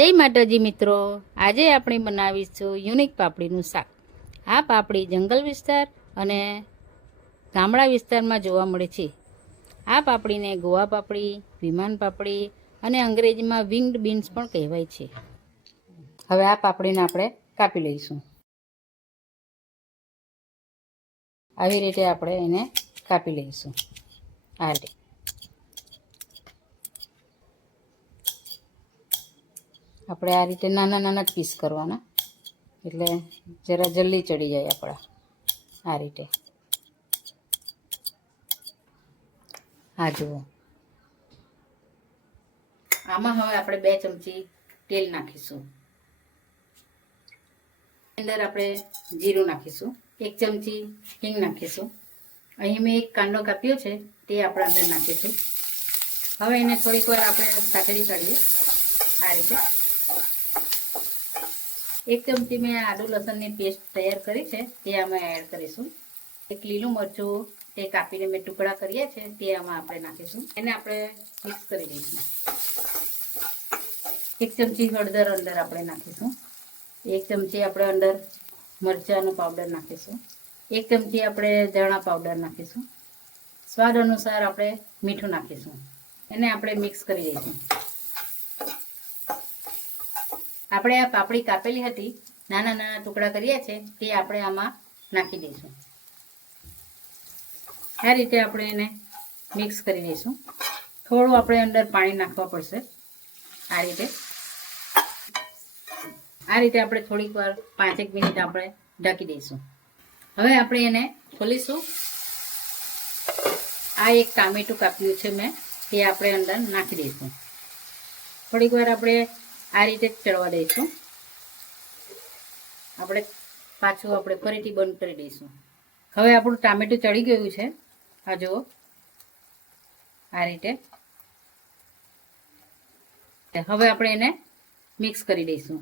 જય માતાજી મિત્રો, આજે આપણે બનાવીશું યુનિક પાપડીનું શાક। આ પાપડી જંગલ વિસ્તાર અને ગામડા વિસ્તારમાં જોવા મળે છે। આ પાપડીને ગોવા પાપડી, વિમાન પાપડી અને અંગ્રેજીમાં વિંગ્ડ બીન્સ પણ કહેવાય છે। હવે આ પાપડીને આપણે કાપી લઈશું। આવી રીતે આપણે એને કાપી લઈશું। આ રીતે આપણે આ રીતે નાના નાના પીસ કરવાના, એટલે જરા જલ્દી ચડી જાય આપણા। આ રીતે આ જુઓ। આમાં હવે આપણે 2 ચમચી તેલ નાખીશું। અંદર આપણે જીરું નાખીશું, 1 ચમચી હિંગ નાખીશું। અહીં મેં 1 કાંદો કાપ્યો છે, તે આપણે અંદર નાખીશું। હવે એને થોડીક વાર આપણે સાતળી કાઢીએ। આ રીતે 1 ચમચી મેં આદુ લસણની પેસ્ટ તૈયાર કરી છે, તે આમાં એડ કરીશું। 1 લીલું મરચું તે કાપીને મેં ટુકડા કર્યા છે, તે આમાં આપણે નાખીશું। એને આપણે મિક્સ કરી દઈશું। 1 ચમચી હળદર અંદર આપણે નાખીશું। 1 ચમચી આપણે અંદર મરચાંનો પાવડર નાખીશું। 1 ચમચી આપણે ધાણા પાવડર નાખીશું। સ્વાદ અનુસાર આપણે મીઠું નાખીશું। એને આપણે મિક્સ કરી દઈશું। આપણે આ પાપડી કાપેલી હતી, નાના નાના ટુકડા કર્યા છે, તે આપણે આમાં નાખી દઈશું। આ રીતે આપણે એને મિક્સ કરી દઈશું। થોડું આપણે અંદર પાણી નાખવા પડશે। આ રીતે આપણે થોડીક વાર 5-1 મિનિટ આપણે ઢાંકી દઈશું। હવે આપણે એને ખોલીશું। આ 1 ટામેટું કાપ્યું છે મેં, તે આપણે અંદર નાખી દઈશું। થોડીક વાર આપણે આ રીતે જ ચડવા દઈશું। આપણે પાછું આપણે ફરીથી બંધ કરી દઈશું। હવે આપણું ટામેટું ચડી ગયું છે, આ જુઓ। આ રીતે હવે આપણે એને મિક્સ કરી દઈશું।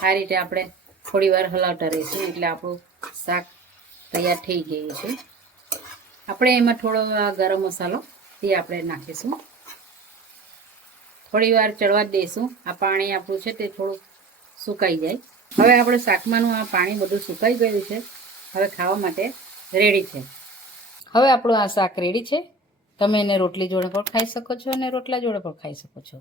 આ રીતે આપણે થોડી વાર હલાવતા રહીશું, એટલે આપણું શાક તૈયાર થઈ ગયું છે। આપણે એમાં થોડો ગરમ મસાલો તે આપણે નાખીશું। થોડી વાર ચડવા દઈશું। આ પાણી આપણું છે તે થોડું સુકાઈ જાય। હવે આપણે શાકમાંનું આ પાણી બધું સુકાઈ ગયું છે, હવે ખાવા માટે રેડી છે। હવે આપણું આ શાક રેડી છે। તમે એને રોટલી જોડે પણ ખાઈ શકો છો અને રોટલા જોડે પણ ખાઈ શકો છો।